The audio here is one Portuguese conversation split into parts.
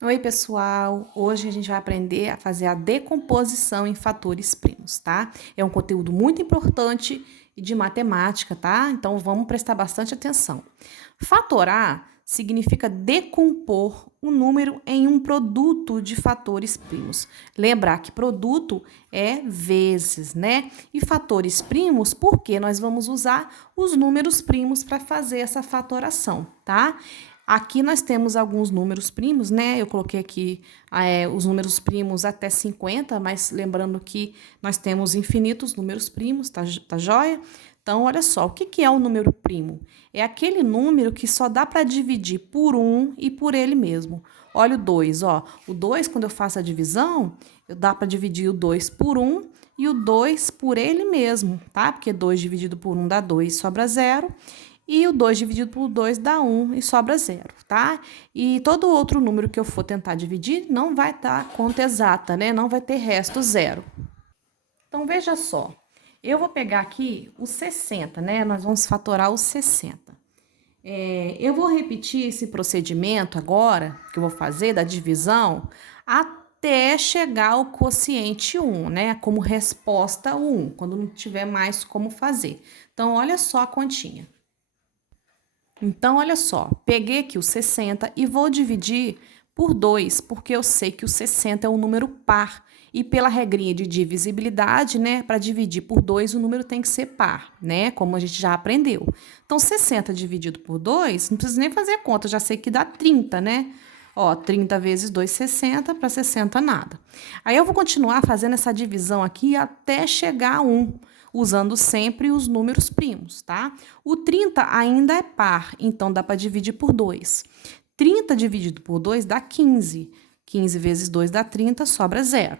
Oi, pessoal! Hoje a gente vai aprender a fazer a decomposição em fatores primos, tá? É um conteúdo muito importante e de matemática, tá? Então vamos prestar bastante atenção. Fatorar significa decompor um número em um produto de fatores primos. Lembrar que produto é vezes, né? E fatores primos, porque nós vamos usar os números primos para fazer essa fatoração, tá? Aqui nós temos alguns números primos, né? Eu coloquei aqui os números primos até 50, mas lembrando que nós temos infinitos números primos, tá joia? Então, olha só, o que é o número primo? É aquele número que só dá para dividir por um e por ele mesmo. Olha o 2, ó. O 2, quando eu faço a divisão, dá para dividir o 2 por um e o 2 por ele mesmo, tá? Porque 2 dividido por 1 dá 2, sobra zero. E o 2 dividido por 2 dá 1 e sobra zero, tá? E todo outro número que eu for tentar dividir não vai dar conta exata, né? Não vai ter resto zero. Então, veja só. Eu vou pegar aqui os 60, né? Nós vamos fatorar os 60. Eu vou repetir esse procedimento agora, que eu vou fazer, da divisão, até chegar ao quociente 1, né? Como resposta 1, quando não tiver mais como fazer. Então, olha só a continha. Então, olha só, peguei aqui o 60 e vou dividir por 2, porque eu sei que o 60 é um número par. E pela regrinha de divisibilidade, né, para dividir por 2, o número tem que ser par, né, como a gente já aprendeu. Então, 60 dividido por 2, não precisa nem fazer a conta, já sei que dá 30, né? Ó, 30 vezes 2, 60, para 60 nada. Aí eu vou continuar fazendo essa divisão aqui até chegar a 1, usando sempre os números primos, tá? O 30 ainda é par, então dá para dividir por 2. 30 dividido por 2 dá 15. 15 vezes 2 dá 30, sobra zero.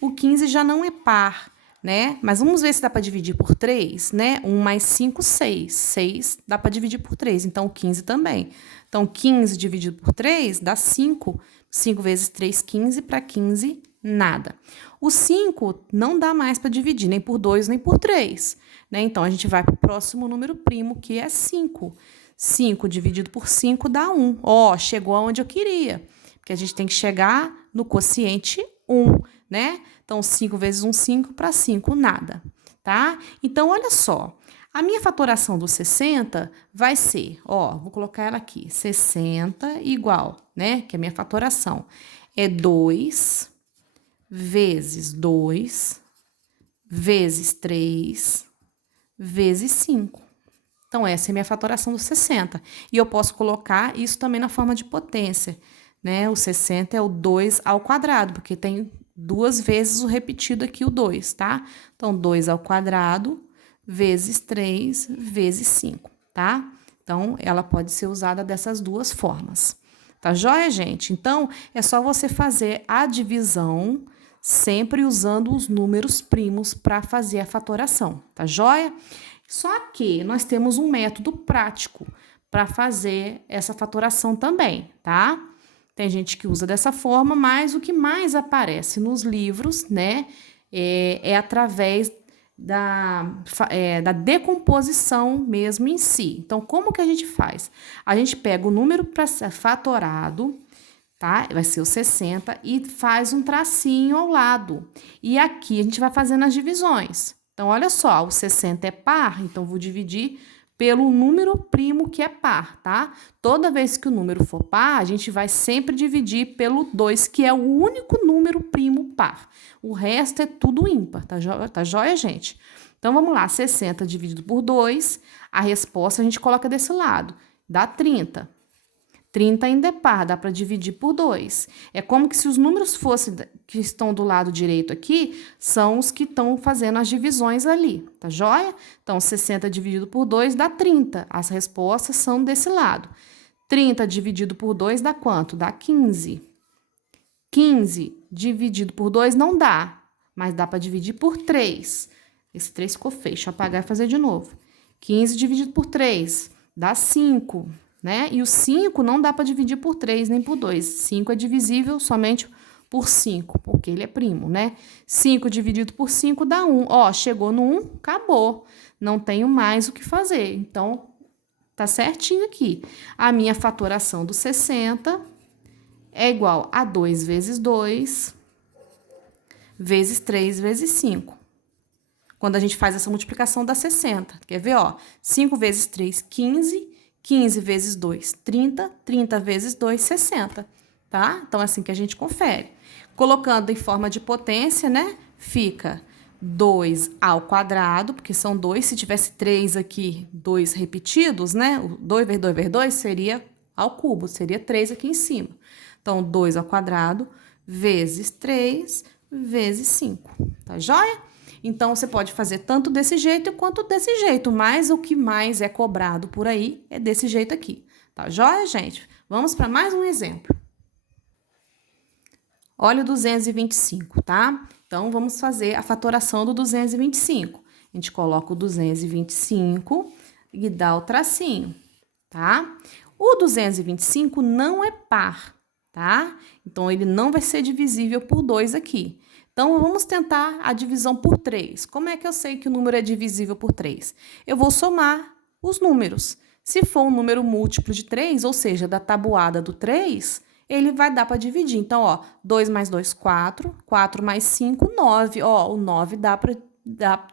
O 15 já não é par, né? Mas vamos ver se dá para dividir por 3, né? 1 mais 5, 6. 6 dá para dividir por 3, então 15 também. Então, 15 dividido por 3 dá 5. 5 vezes 3, 15, para 15, nada. O 5 não dá mais para dividir, nem por 2, nem por 3, né? Então, a gente vai para o próximo número primo, que é 5. 5 dividido por 5 dá 1. Ó, chegou aonde eu queria, porque a gente tem que chegar no quociente 1, né? Então, 5 vezes 1, 5, para 5, nada, tá? Então, olha só, a minha fatoração do 60 vai ser, ó, vou colocar ela aqui, 60 igual, né? Que é a minha fatoração. É 2 vezes 2 vezes 3 vezes 5. Então, essa é a minha fatoração do 60. E eu posso colocar isso também na forma de potência, né? O 60 é o 2 ao quadrado, porque tem duas vezes o repetido aqui, o 2, tá? Então, 2 ao quadrado vezes 3 vezes 5, tá? Então, ela pode ser usada dessas duas formas. Tá joia, gente? Então, é só você fazer a divisão sempre usando os números primos para fazer a fatoração, tá joia? Só que nós temos um método prático para fazer essa fatoração também, tá? Tem gente que usa dessa forma, mas o que mais aparece nos livros, né, é através da decomposição mesmo em si. Então, como que a gente faz? A gente pega o número para ser fatorado, tá? Vai ser o 60 e faz um tracinho ao lado. E aqui a gente vai fazendo as divisões. Então, olha só, o 60 é par, então vou dividir pelo número primo que é par, tá? Toda vez que o número for par, a gente vai sempre dividir pelo 2, que é o único número primo par. O resto é tudo ímpar, tá joia, gente? Então, vamos lá, 60 dividido por 2, a resposta a gente coloca desse lado, dá 30. 30 ainda é par, dá para dividir por 2. É como que se os números fossem que estão do lado direito aqui, são os que estão fazendo as divisões ali, tá joia? Então, 60 dividido por 2 dá 30. As respostas são desse lado. 30 dividido por 2 dá quanto? Dá 15. 15 dividido por 2 não dá, mas dá para dividir por 3. Esse 3 ficou feio, deixa eu apagar e fazer de novo. 15 dividido por 3 dá 5. Né? E o 5 não dá para dividir por 3 nem por 2. 5 é divisível somente por 5, porque ele é primo, né? 5 dividido por 5 dá 1. Ó, chegou no 1, acabou. Não tenho mais o que fazer. Então, tá certinho aqui. A minha fatoração do 60 é igual a 2 vezes 2, vezes 3 vezes 5. Quando a gente faz essa multiplicação dá 60. Quer ver, ó? 5 vezes 3, 15. 15 vezes 2, 30. 30 vezes 2, 60. Tá? Então, é assim que a gente confere. Colocando em forma de potência, né? Fica 2 ao quadrado, porque são 2. Se tivesse 3 aqui, 2 repetidos, né? 2 vezes 2 vezes 2 seria ao cubo, seria 3 aqui em cima. Então, 2 ao quadrado vezes 3 vezes 5. Tá joia? Então, você pode fazer tanto desse jeito quanto desse jeito, mas o que mais é cobrado por aí é desse jeito aqui. Tá joia, gente? Vamos para mais um exemplo. Olha o 225, tá? Então, vamos fazer a fatoração do 225. A gente coloca o 225 e dá o tracinho, tá? O 225 não é par, tá? Então, ele não vai ser divisível por 2 aqui. Então, vamos tentar a divisão por 3. Como é que eu sei que o número é divisível por 3? Eu vou somar os números. Se for um número múltiplo de 3, ou seja, da tabuada do 3, ele vai dar para dividir. Então, ó, 2 mais 2, 4. 4 mais 5, 9. Ó, o 9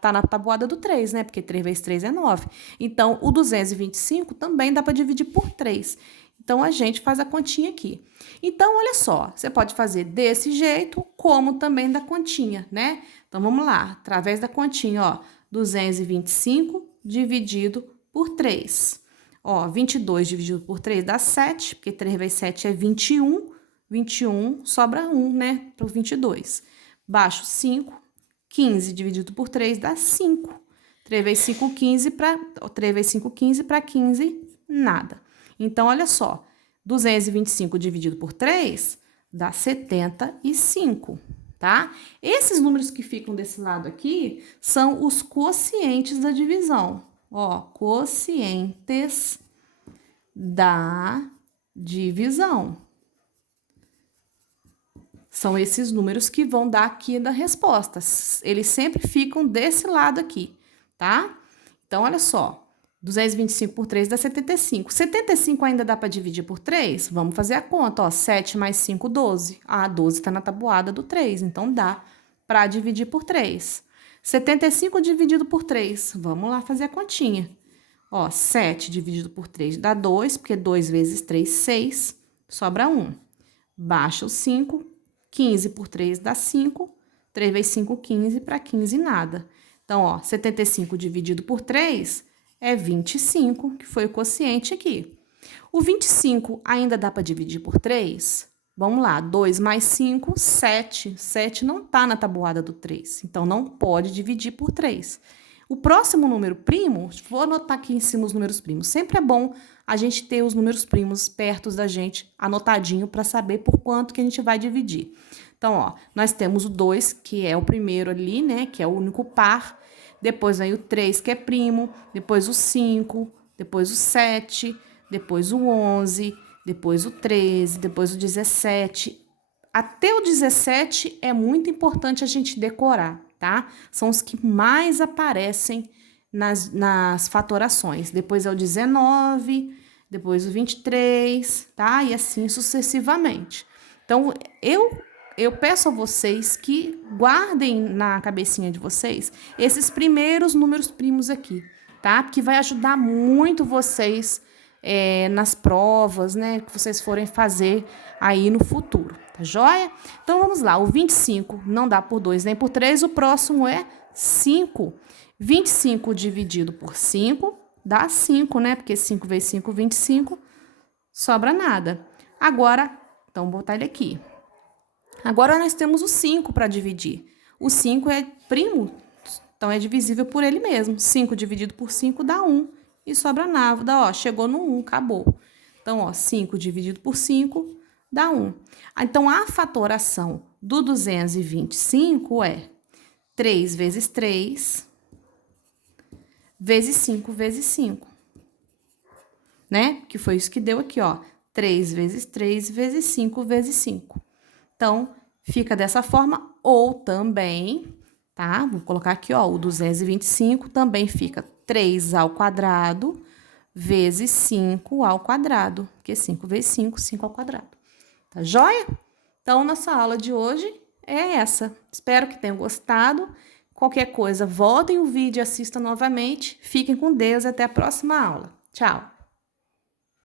tá na tabuada do 3, né? Porque 3 vezes 3 é 9. Então, o 225 também dá para dividir por 3. Então, a gente faz a continha aqui. Então, olha só, você pode fazer desse jeito, como também da continha, né? Então, vamos lá, através da continha, ó, 225 dividido por 3. Ó, 22 dividido por 3 dá 7, porque 3 vezes 7 é 21. 21 sobra 1, né, para o 22. Baixo 5, 15 dividido por 3 dá 5. 3 vezes 5, 15 3 vezes 5, 15 para 15, nada. Então, olha só, 225 dividido por 3 dá 75, tá? Esses números que ficam desse lado aqui são os quocientes da divisão. Ó, quocientes da divisão. São esses números que vão dar aqui da resposta. Eles sempre ficam desse lado aqui, tá? Então, olha só. 225 por 3 dá 75. 75 ainda dá para dividir por 3? Vamos fazer a conta, ó. 7 mais 5, 12. Ah, 12 está na tabuada do 3, então dá para dividir por 3. 75 dividido por 3. Vamos lá fazer a continha. Ó, 7 dividido por 3 dá 2, porque 2 vezes 3, 6. Sobra 1. Baixa o 5. 15 por 3 dá 5. 3 vezes 5, 15. Para 15, nada. Então, ó, 75 dividido por 3 é 25, que foi o quociente aqui. O 25 ainda dá para dividir por 3? Vamos lá, 2 mais 5, 7. 7 não está na tabuada do 3, então não pode dividir por 3. O próximo número primo, vou anotar aqui em cima os números primos. Sempre é bom a gente ter os números primos perto da gente, anotadinho, para saber por quanto que a gente vai dividir. Então, ó, nós temos o 2, que é o primeiro ali, né, que é o único par. Depois vem o 3, que é primo, depois o 5, depois o 7, depois o 11, depois o 13, depois o 17. Até o 17 é muito importante a gente decorar, tá? São os que mais aparecem nas fatorações. Depois é o 19, depois o 23, tá? E assim sucessivamente. Então, eu peço a vocês que guardem na cabecinha de vocês esses primeiros números primos aqui, tá? Porque vai ajudar muito vocês nas provas, né? Que vocês forem fazer aí no futuro, tá joia? Então, vamos lá. O 25 não dá por 2 nem por 3, o próximo é 5. 25 dividido por 5 dá 5, né? Porque 5 vezes 5, 25, sobra nada. Agora, então, vou botar ele aqui. Agora, nós temos o 5 para dividir. O 5 é primo, então é divisível por ele mesmo. 5 dividido por 5 dá 1 e sobra nada. Ó, chegou no 1, acabou. Então, ó, 5 dividido por 5 dá 1. Então, a fatoração do 225 é 3 vezes 3 vezes 5 vezes 5. Né? Que foi isso que deu aqui, ó. 3 vezes 3 vezes 5 vezes 5. Então, fica dessa forma, ou também, tá? Vou colocar aqui, ó, o 225 também fica 3 ao quadrado vezes 5 ao quadrado, porque 5 vezes 5, 5 ao quadrado. Tá joia? Então, nossa aula de hoje é essa. Espero que tenham gostado. Qualquer coisa, voltem o vídeo e assistam novamente. Fiquem com Deus e até a próxima aula. Tchau!